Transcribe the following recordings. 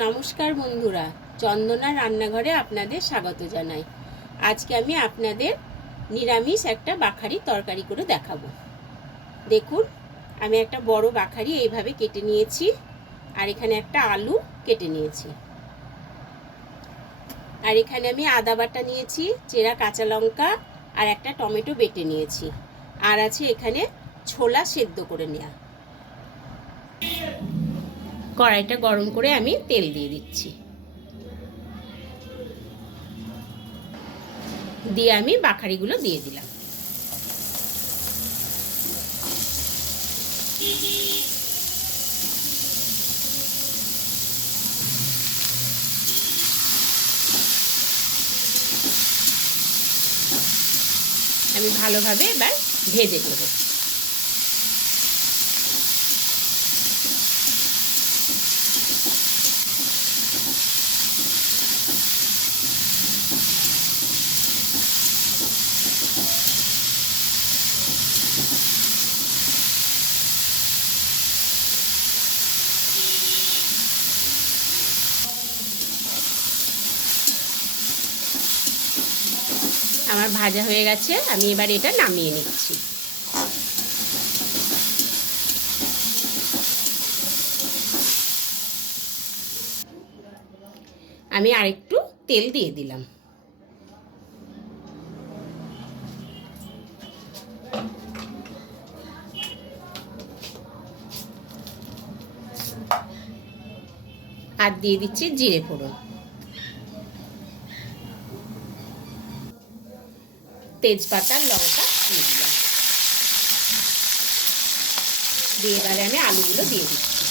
নমস্কার বন্ধুরা, চন্দনা রান্নাঘরে আপনাদের স্বাগত জানাই। আজকে আমি আপনাদের নিরামিষ একটা বাখারি তরকারি করে দেখাবো। দেখুন, আমি একটা বড় বাখারি এইভাবে কেটে নিয়েছি, আর এখানে একটা আলু কেটে নিয়েছি, আর এখানে আমি আদা বাটা নিয়েছি, চেরা কাঁচা লঙ্কা আর একটা টমেটো বেটে নিয়েছি, আর আছে এখানে ছোলা সেদ্ধ করে নেওয়া। কড়াইটা গরম করে আমি তেল দিয়ে দিচ্ছি, দিয়ে আমি বাখারিগুলো দিয়ে দিলাম। আমি ভালোভাবে এবার ভেজে নেব। আমার ভাজা হয়ে গেছে, আমি এবার এটা নামিয়ে নিচ্ছি। আমি আরেকটু তেল দিয়ে দিলাম। আর দিয়ে দিচ্ছি জিরে ফোড়ন, তেজপাতা, লঙ্কা দিয়ে দিলাম। দিয়ে এবারে আমি আলুগুলো দিয়ে দিচ্ছি।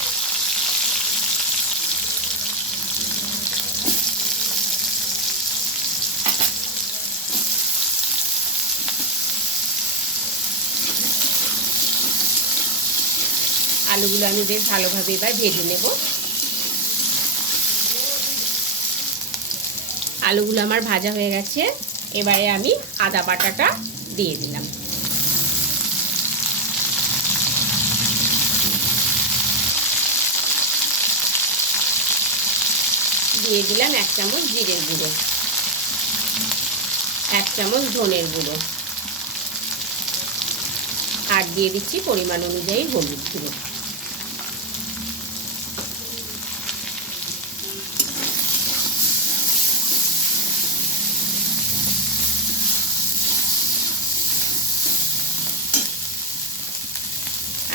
আলুগুলো আমি বেশ ভালোভাবে এবার ভেজে নেব। আলুগুলো আমার ভাজা হয়ে গেছে, এবারে আমি আদা বাটাটা দিয়ে দিলাম। দিয়ে দিলাম 1 চামচ জিরের গুঁড়ো, 1 চামচ ধনের গুঁড়ো, আর দিয়ে দিচ্ছি পরিমাণ অনুযায়ী হলুদ গুঁড়ো।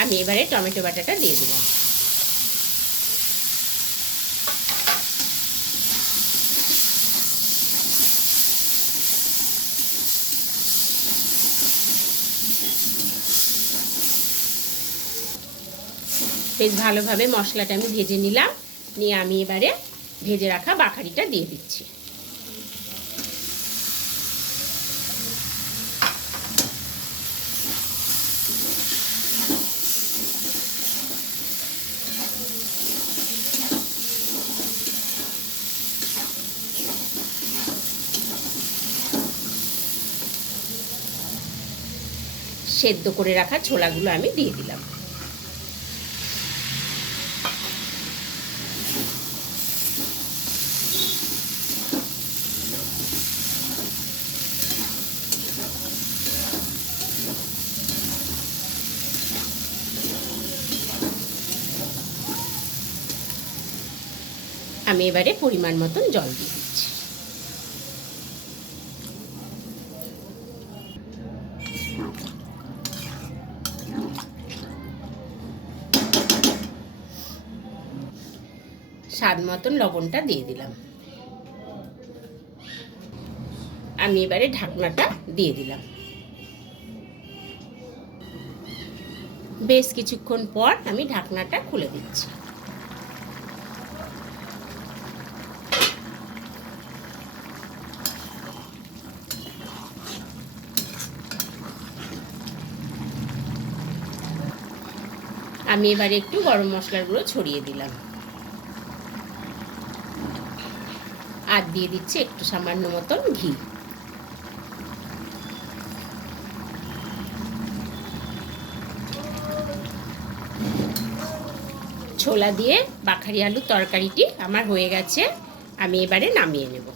আমি এবারে টমেটো বাটাটা দিয়ে দিলাম। বেশ ভালোভাবে মশলাটা আমি ভেজে নিলাম, নিয়ে আমি এবারে ভেজে রাখা বাখারিটা দিয়ে দিচ্ছি। সেদ্ধ করে রাখা ছোলাগুলো আমি দিয়ে দিলাম। আমি এবারে পরিমাণ মতন জল দিয়ে দিচ্ছি। স্বাদ মতন লবণটা দিয়ে দিলাম। আমি এবারে ঢাকনাটা দিয়ে দিলাম। বেশ কিছুক্ষণ পর আমি ঢাকনাটা খুলে দিচ্ছি। আমি এবারে একটু গরম মশলার গুঁড়ো ছড়িয়ে দিলাম, আর দিয়ে দিচ্ছি একটু সামান্য মতন ঘি। ছোলা দিয়ে বাখারি আলুর তরকারিটি আমার হয়ে গেছে। আমি এবারে নামিয়ে নেব।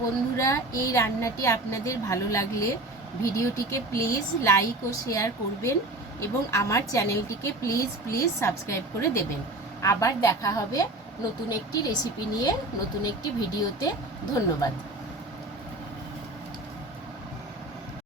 বন্ধুরা, এই রান্নাটি আপনাদের ভালো লাগলে ভিডিওটিকে প্লিজ লাইক ও শেয়ার করবেন এবং আমার চ্যানেলটিকে প্লিজ সাবস্ক্রাইব করে দেবেন। আবার দেখা হবে নতুন একটি রেসিপি নিয়ে, নতুন একটি ভিডিওতে। ধন্যবাদ।